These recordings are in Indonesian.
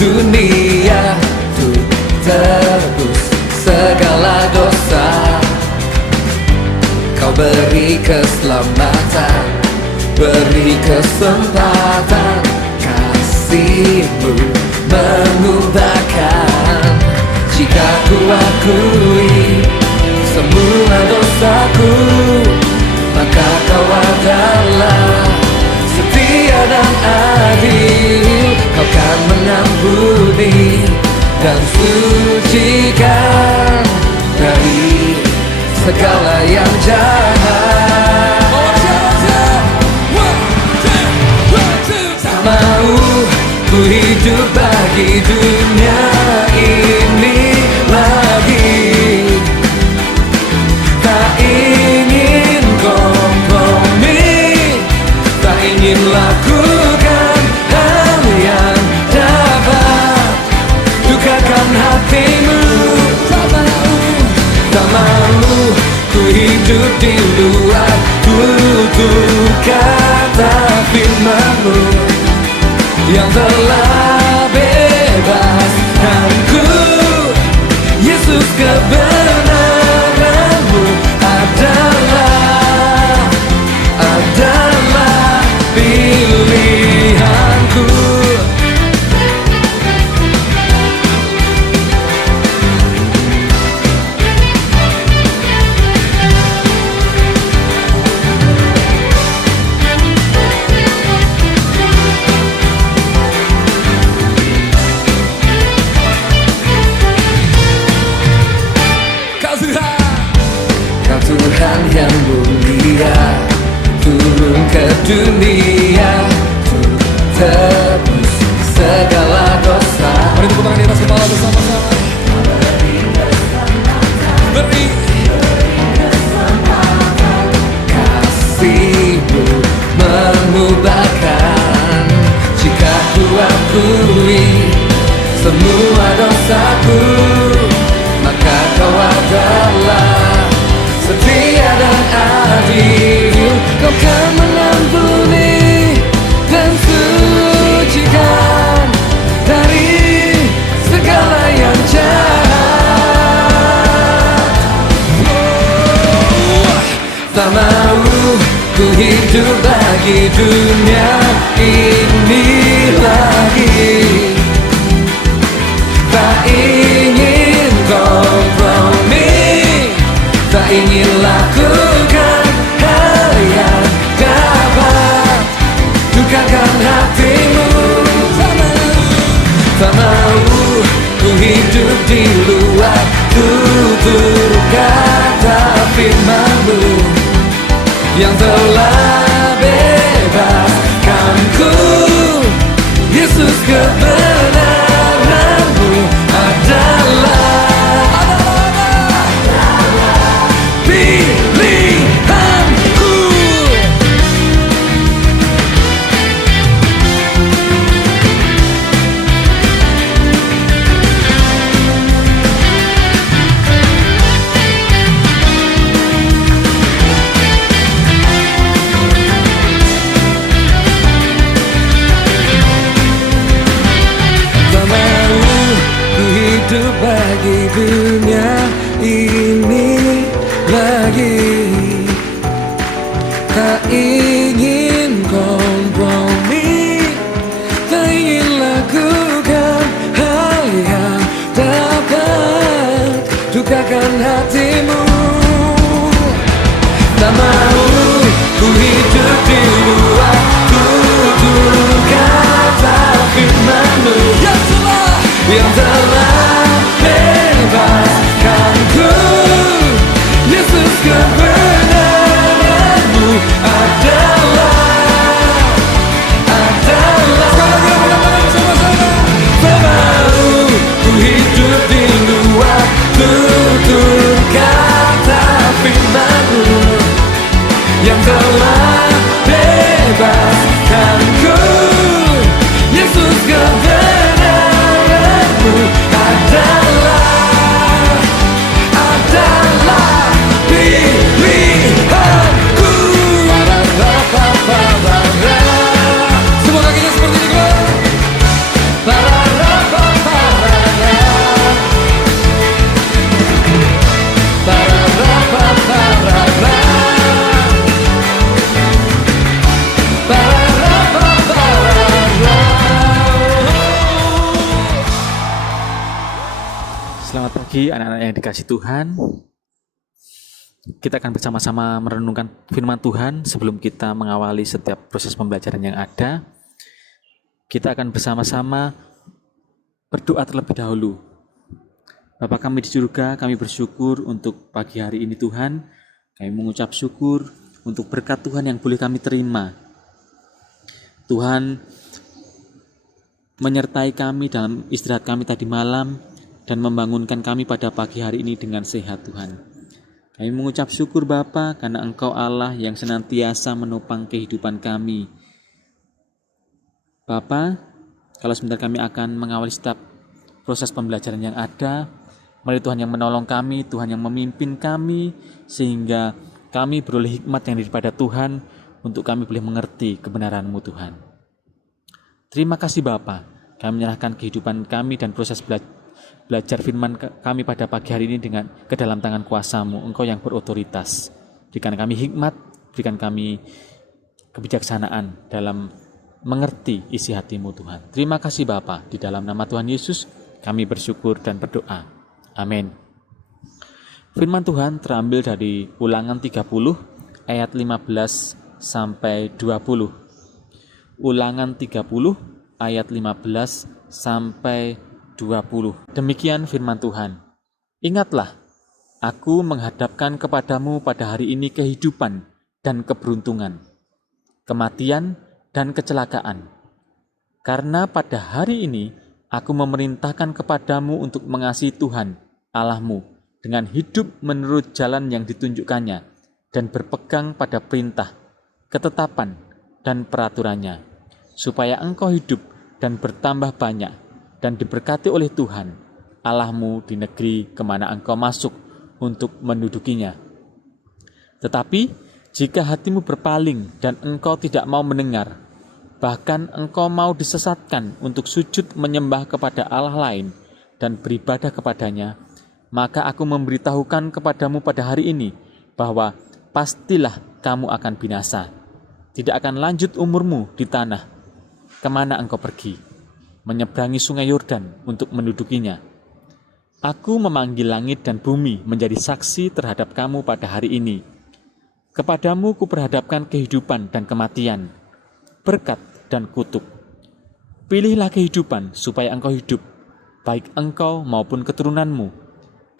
dunia untuk tebus segala dosa. Kau beri keselamatan, beri kesempatan, kasih-Mu mengubahkan. Jika ku akui semua dosaku, maka Kau adalah setia dan adil. Kau kan mengampuni dan sucikan dari segala yang jahat. Tak mau ku hidup bagi dunia ini lagi. Tak ingin kompromi, tak ingin lakukan hal yang dapat dukakan hatimu. Tak mau ku hidup di luar tutur kata firman-Mu yang telah bebaskanku. Yesus, kebenaran-Mu adalah pilihanku. Tuhan yang mulia turun ke dunia untuk tebus segala dosa. Mari tepuk tangan di atas kepala bersama-sama. Beri kesempatan, kasih-Mu mengubahkan. Jika ku akui semua dosaku, maka Kau adalah setia dan adil. Kau kan mengampuni dan sucikan dari segala yang jahat. Tak mau ku hidup bagi dunia ini lagi. Tak ingin kompromi, tak ingin lakukan hal yang dapat dukakan hatimu. Tak mau ku hidup di luar tutur kata firman-Mu yang telah bebaskanku. Yesus, kebenaran-Mu adalah pilihanku. Tak mau ku hidup bagi dunia ini lagi. Tak ingin kompromi, tak ingin lakukan hal yang dapat dukakan hatimu. Tak mau ku hidup di luar tutur kata firman-Mu yang telah bebaskanku. Yesus, kebenaran-Mu adalah tak mau ku hidup di luar tutur kata firman-Mu yang telah bebaskanku. Yesus, kebenaran-Mu Selamat pagi anak-anak yang dikasih Tuhan. Kita akan bersama-sama merenungkan firman Tuhan. Sebelum kita mengawali setiap proses pembelajaran yang ada, kita akan bersama-sama berdoa terlebih dahulu. Bapa kami di surga, kami bersyukur untuk pagi hari ini Tuhan. Kami mengucap syukur untuk berkat Tuhan yang boleh kami terima. Tuhan menyertai kami dalam istirahat kami tadi malam dan membangunkan kami pada pagi hari ini dengan sehat Tuhan. Kami mengucap syukur Bapa karena Engkau Allah yang senantiasa menopang kehidupan kami. Bapa, kalau sebentar kami akan mengawali setiap proses pembelajaran yang ada, mari Tuhan yang menolong kami, Tuhan yang memimpin kami, sehingga kami beroleh hikmat yang daripada Tuhan untuk kami boleh mengerti kebenaran-Mu Tuhan. Terima kasih Bapa, kami menyerahkan kehidupan kami dan proses belajar firman kami pada pagi hari ini dengan ke dalam tangan kuasa-Mu, Engkau yang berotoritas. Berikan kami hikmat, berikan kami kebijaksanaan dalam mengerti isi hati-Mu Tuhan. Terima kasih Bapa, di dalam nama Tuhan Yesus kami bersyukur dan berdoa. Amin. Firman Tuhan terambil dari Ulangan 30 ayat 15 sampai 20. Ulangan 30 ayat 15 sampai 20. Demikian firman Tuhan. Ingatlah, aku menghadapkan kepadamu pada hari ini kehidupan dan keberuntungan, kematian dan kecelakaan. Karena pada hari ini aku memerintahkan kepadamu untuk mengasihi Tuhan Allahmu dengan hidup menurut jalan yang ditunjukkannya dan berpegang pada perintah, ketetapan, dan peraturannya, supaya engkau hidup dan bertambah banyak dan diberkati oleh Tuhan Allahmu di negeri kemana engkau masuk untuk mendudukinya. Tetapi jika hatimu berpaling dan engkau tidak mau mendengar, bahkan engkau mau disesatkan untuk sujud menyembah kepada Allah lain dan beribadah kepadanya, maka aku memberitahukan kepadamu pada hari ini bahwa pastilah kamu akan binasa. Tidak akan lanjut umurmu di tanah kemana engkau pergi, menyeberangi sungai Yordan untuk mendudukinya. Aku memanggil langit dan bumi menjadi saksi terhadap kamu pada hari ini. Kepadamu kuperhadapkan kehidupan dan kematian, berkat dan kutuk. Pilihlah kehidupan supaya engkau hidup, baik engkau maupun keturunanmu,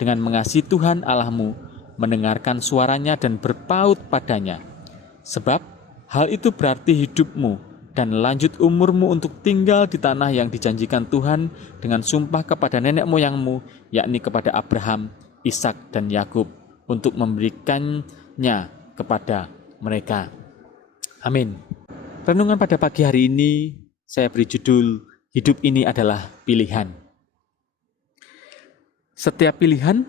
dengan mengasihi Tuhan Allahmu, mendengarkan suaranya dan berpaut padanya. Sebab hal itu berarti hidupmu dan lanjut umurmu untuk tinggal di tanah yang dijanjikan Tuhan dengan sumpah kepada nenek moyangmu, yakni kepada Abraham, Ishak, dan Yakub, untuk memberikannya kepada mereka. Amin. Renungan pada pagi hari ini saya beri judul, hidup ini adalah pilihan. Setiap pilihan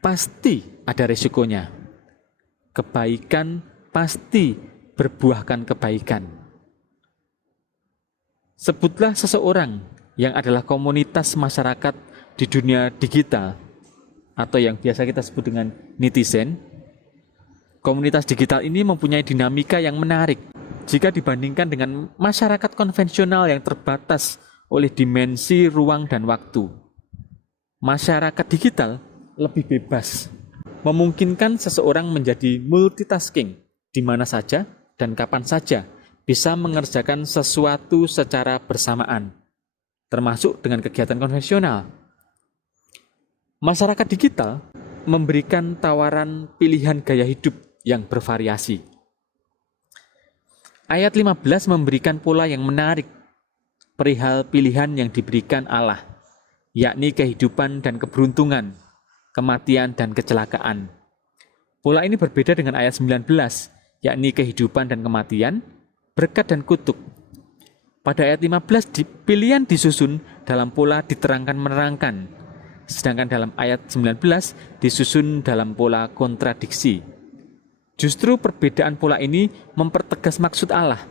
pasti ada resikonya. Kebaikan pasti berbuahkan kebaikan. Sebutlah seseorang yang adalah komunitas masyarakat di dunia digital atau yang biasa kita sebut dengan netizen. Komunitas digital ini mempunyai dinamika yang menarik jika dibandingkan dengan masyarakat konvensional yang terbatas oleh dimensi ruang dan waktu. Masyarakat digital lebih bebas, memungkinkan seseorang menjadi multitasking di mana saja dan kapan saja, bisa mengerjakan sesuatu secara bersamaan, termasuk dengan kegiatan konvensional. Masyarakat digital memberikan tawaran pilihan gaya hidup yang bervariasi. Ayat 15 memberikan pola yang menarik perihal pilihan yang diberikan Allah, yakni kehidupan dan keberuntungan, kematian dan kecelakaan. Pola ini berbeda dengan ayat 19, yakni kehidupan dan kematian, berkat dan kutuk. Pada ayat 15 pilihan disusun dalam pola diterangkan-menerangkan, sedangkan dalam ayat 19 disusun dalam pola kontradiksi. Justru perbedaan pola ini mempertegas maksud Allah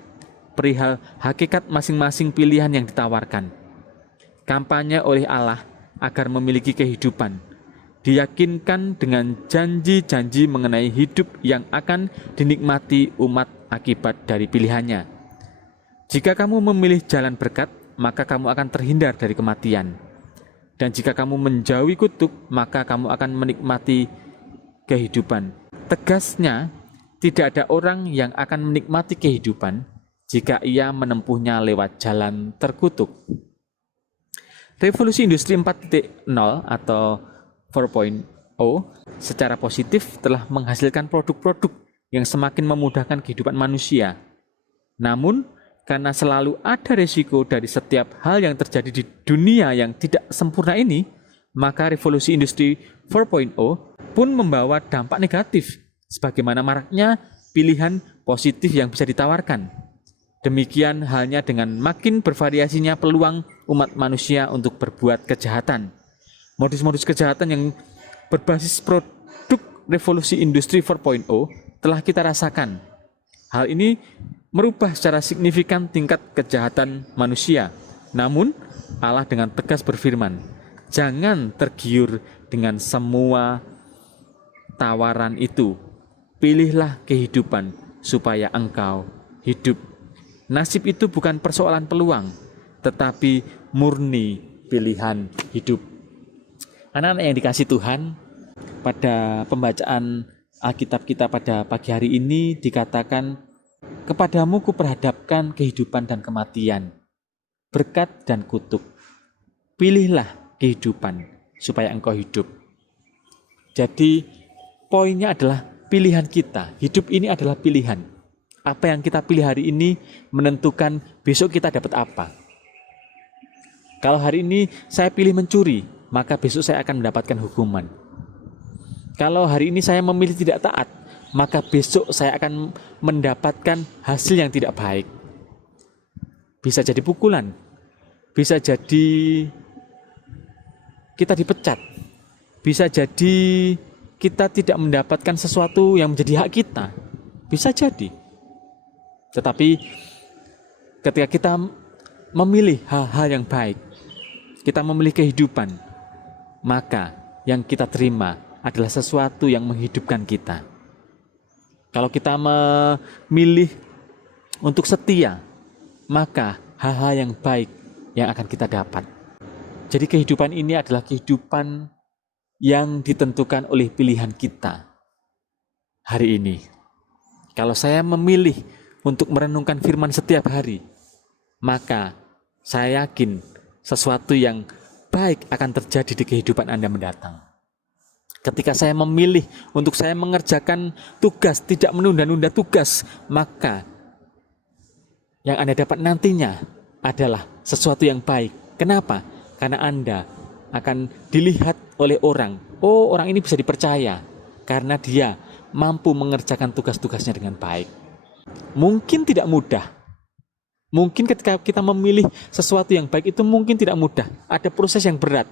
perihal hakikat masing-masing pilihan yang ditawarkan. Kampanye oleh Allah agar memiliki kehidupan diyakinkan dengan janji-janji mengenai hidup yang akan dinikmati umat akibat dari pilihannya. Jika kamu memilih jalan berkat, maka kamu akan terhindar dari kematian. Dan jika kamu menjauhi kutuk, maka kamu akan menikmati kehidupan. Tegasnya, tidak ada orang yang akan menikmati kehidupan jika ia menempuhnya lewat jalan terkutuk. Revolusi Industri 4.0 atau 4.0 secara positif telah menghasilkan produk-produk yang semakin memudahkan kehidupan manusia. Namun, karena selalu ada risiko dari setiap hal yang terjadi di dunia yang tidak sempurna ini, maka revolusi industri 4.0 pun membawa dampak negatif, sebagaimana maraknya pilihan positif yang bisa ditawarkan. Demikian halnya dengan makin bervariasinya peluang umat manusia untuk berbuat kejahatan. Modus-modus kejahatan yang berbasis produk revolusi industri 4.0 telah kita rasakan. Hal ini merubah secara signifikan tingkat kejahatan manusia. Namun, Allah dengan tegas berfirman, jangan tergiur dengan semua tawaran itu. Pilihlah kehidupan supaya engkau hidup. Nasib itu bukan persoalan peluang, tetapi murni pilihan hidup. Anak-anak yang dikasihi Tuhan, pada pembacaan Alkitab kita pada pagi hari ini dikatakan, kepadamu kuperhadapkan kehidupan dan kematian, berkat dan kutuk. Pilihlah kehidupan supaya engkau hidup. Jadi poinnya adalah pilihan kita. Hidup ini adalah pilihan. Apa yang kita pilih hari ini menentukan besok kita dapat apa. Kalau hari ini saya pilih mencuri, maka besok saya akan mendapatkan hukuman. Kalau hari ini saya memilih tidak taat, maka besok saya akan mendapatkan hasil yang tidak baik. Bisa jadi pukulan, bisa jadi kita dipecat, bisa jadi kita tidak mendapatkan sesuatu yang menjadi hak kita. Bisa jadi. Tetapi ketika kita memilih hal-hal yang baik, kita memilih kehidupan, maka yang kita terima adalah sesuatu yang menghidupkan kita. Kalau kita memilih untuk setia, maka hal-hal yang baik yang akan kita dapat. Jadi kehidupan ini adalah kehidupan yang ditentukan oleh pilihan kita hari ini. Kalau saya memilih untuk merenungkan firman setiap hari, maka saya yakin sesuatu yang baik akan terjadi di kehidupan Anda mendatang. Ketika saya memilih untuk saya mengerjakan tugas, tidak menunda-nunda tugas, maka yang Anda dapat nantinya adalah sesuatu yang baik. Kenapa? Karena Anda akan dilihat oleh orang. Oh, orang ini bisa dipercaya karena dia mampu mengerjakan tugas-tugasnya dengan baik. Mungkin tidak mudah. Mungkin ketika kita memilih sesuatu yang baik itu mungkin tidak mudah. Ada proses yang berat.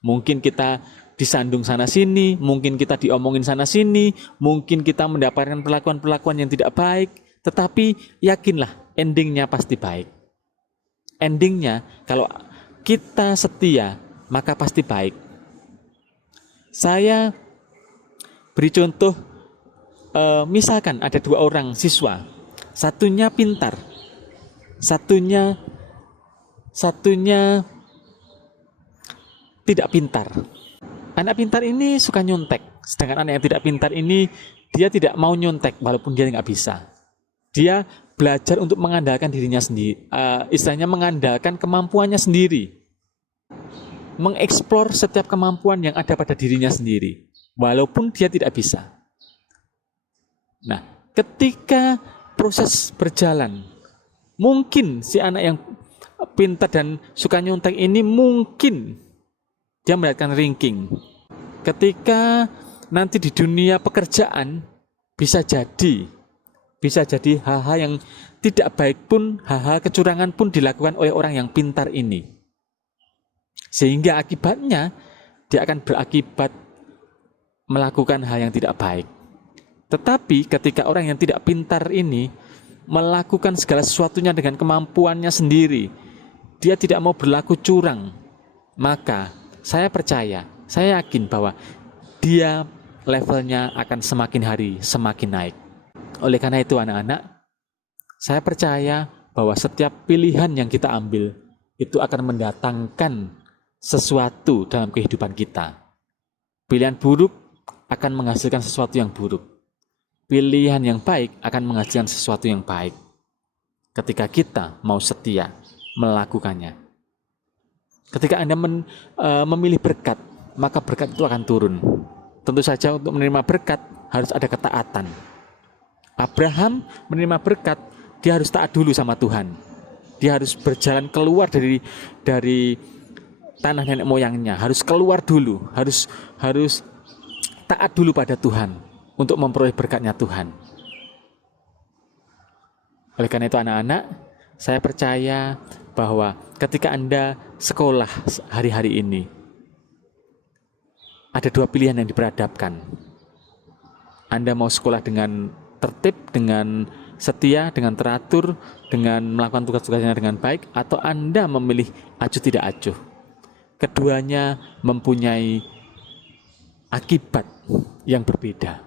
Mungkin kita disandung sana sini, mungkin kita diomongin sana sini, mungkin kita mendapatkan perlakuan-perlakuan yang tidak baik, tetapi yakinlah endingnya pasti baik. Endingnya kalau kita setia, maka pasti baik. Saya beri contoh, misalkan ada 2 orang siswa, satunya pintar, satunya tidak pintar. Anak pintar ini suka nyontek, sedangkan anak yang tidak pintar ini dia tidak mau nyontek walaupun dia nggak bisa. Dia belajar untuk mengandalkan dirinya sendiri, istilahnya mengandalkan kemampuannya sendiri, mengeksplor setiap kemampuan yang ada pada dirinya sendiri, walaupun dia tidak bisa. Nah, ketika proses berjalan, mungkin si anak yang pintar dan suka nyontek ini mungkin dia mendapatkan ranking. Ketika nanti di dunia pekerjaan bisa jadi hal-hal yang tidak baik pun, hal-hal kecurangan pun dilakukan oleh orang yang pintar ini. Sehingga akibatnya dia akan berakibat melakukan hal yang tidak baik. Tetapi ketika orang yang tidak pintar ini melakukan segala sesuatunya dengan kemampuannya sendiri, dia tidak mau berlaku curang, maka saya percaya, saya yakin bahwa dia levelnya akan semakin hari semakin naik. Oleh karena itu anak-anak, saya percaya bahwa setiap pilihan yang kita ambil itu akan mendatangkan sesuatu dalam kehidupan kita. Pilihan buruk akan menghasilkan sesuatu yang buruk. Pilihan yang baik akan menghasilkan sesuatu yang baik. Ketika kita mau setia melakukannya. Ketika Anda memilih berkat, maka berkat itu akan turun. Tentu saja untuk menerima berkat harus ada ketaatan. Abraham menerima berkat, dia harus taat dulu sama Tuhan. Dia harus berjalan keluar dari tanah nenek moyangnya, harus keluar dulu, harus taat dulu pada Tuhan untuk memperoleh berkatnya Tuhan. Oleh karena itu anak-anak, saya percaya bahwa ketika Anda sekolah hari-hari ini, ada dua pilihan yang diperhadapkan. Anda mau sekolah dengan tertib, dengan setia, dengan teratur, dengan melakukan tugas-tugasnya dengan baik, atau Anda memilih acuh tidak acuh. Keduanya mempunyai akibat yang berbeda.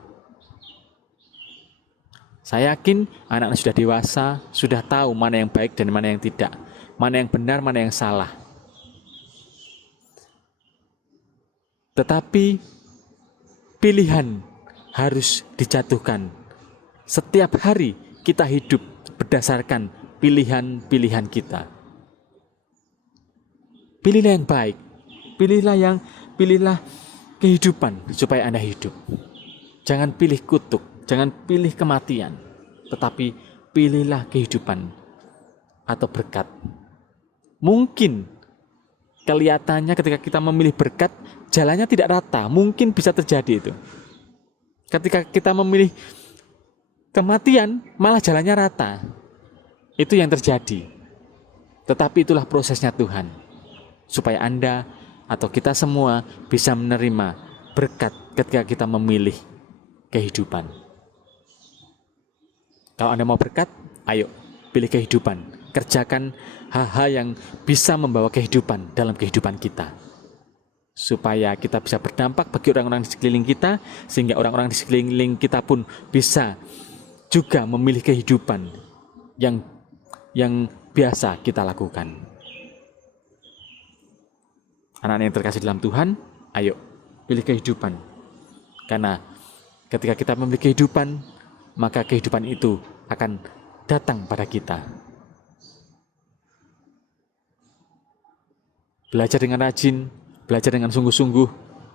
Saya yakin anak-anak sudah dewasa, sudah tahu mana yang baik dan mana yang tidak, mana yang benar, mana yang salah. Tetapi pilihan harus dijatuhkan. Setiap hari kita hidup berdasarkan pilihan-pilihan kita. Pilihlah yang baik, pilihlah kehidupan supaya Anda hidup. Jangan pilih kutuk, jangan pilih kematian, tetapi pilihlah kehidupan atau berkat. Mungkin kelihatannya ketika kita memilih berkat, jalannya tidak rata, mungkin bisa terjadi itu. Ketika kita memilih kematian, malah jalannya rata. Itu yang terjadi. Tetapi itulah prosesnya Tuhan. Supaya Anda atau kita semua bisa menerima berkat ketika kita memilih kehidupan. Kalau Anda mau berkat, ayo pilih kehidupan. Kerjakan hal-hal yang bisa membawa kehidupan dalam kehidupan kita. Supaya kita bisa berdampak bagi orang-orang di sekeliling kita, sehingga orang-orang di sekeliling kita pun bisa juga memilih kehidupan yang biasa kita lakukan. Anak-anak yang terkasih dalam Tuhan, ayo pilih kehidupan. Karena ketika kita memilih kehidupan, maka kehidupan itu akan datang pada kita. Belajar dengan rajin, belajar dengan sungguh-sungguh,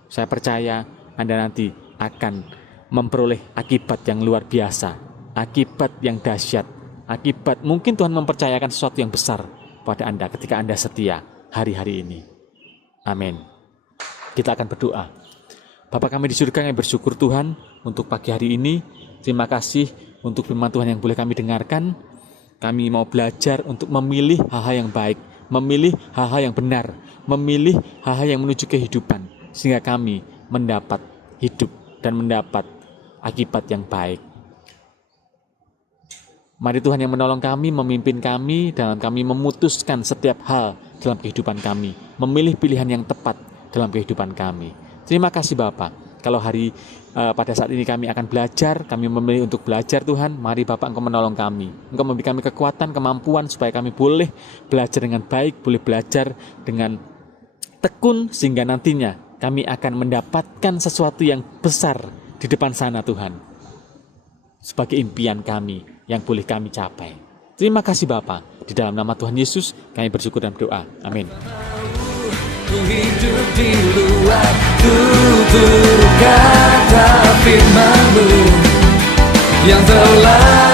saya percaya Anda nanti akan memperoleh akibat yang luar biasa, akibat yang dahsyat, akibat mungkin Tuhan mempercayakan sesuatu yang besar pada Anda ketika Anda setia hari-hari ini. Amin. Kita akan berdoa. Bapa kami di surga yang bersyukur Tuhan untuk pagi hari ini. Terima kasih untuk firman Tuhan yang boleh kami dengarkan. Kami mau belajar untuk memilih hal-hal yang baik, memilih hal-hal yang benar, memilih hal-hal yang menuju kehidupan, sehingga kami mendapat hidup dan mendapat akibat yang baik. Mari Tuhan yang menolong kami, memimpin kami dalam kami memutuskan setiap hal dalam kehidupan kami, memilih pilihan yang tepat dalam kehidupan kami. Terima kasih Bapa. Kalau pada saat ini kami akan belajar, kami memilih untuk belajar Tuhan, mari Bapak Engkau menolong kami. Engkau memberi kami kekuatan, kemampuan supaya kami boleh belajar dengan baik, boleh belajar dengan tekun, sehingga nantinya kami akan mendapatkan sesuatu yang besar di depan sana Tuhan. Sebagai impian kami yang boleh kami capai. Terima kasih Bapa. Di dalam nama Tuhan Yesus kami bersyukur dan berdoa. Amin. Ku hidup di luar tutur kata firman-Mu yang telah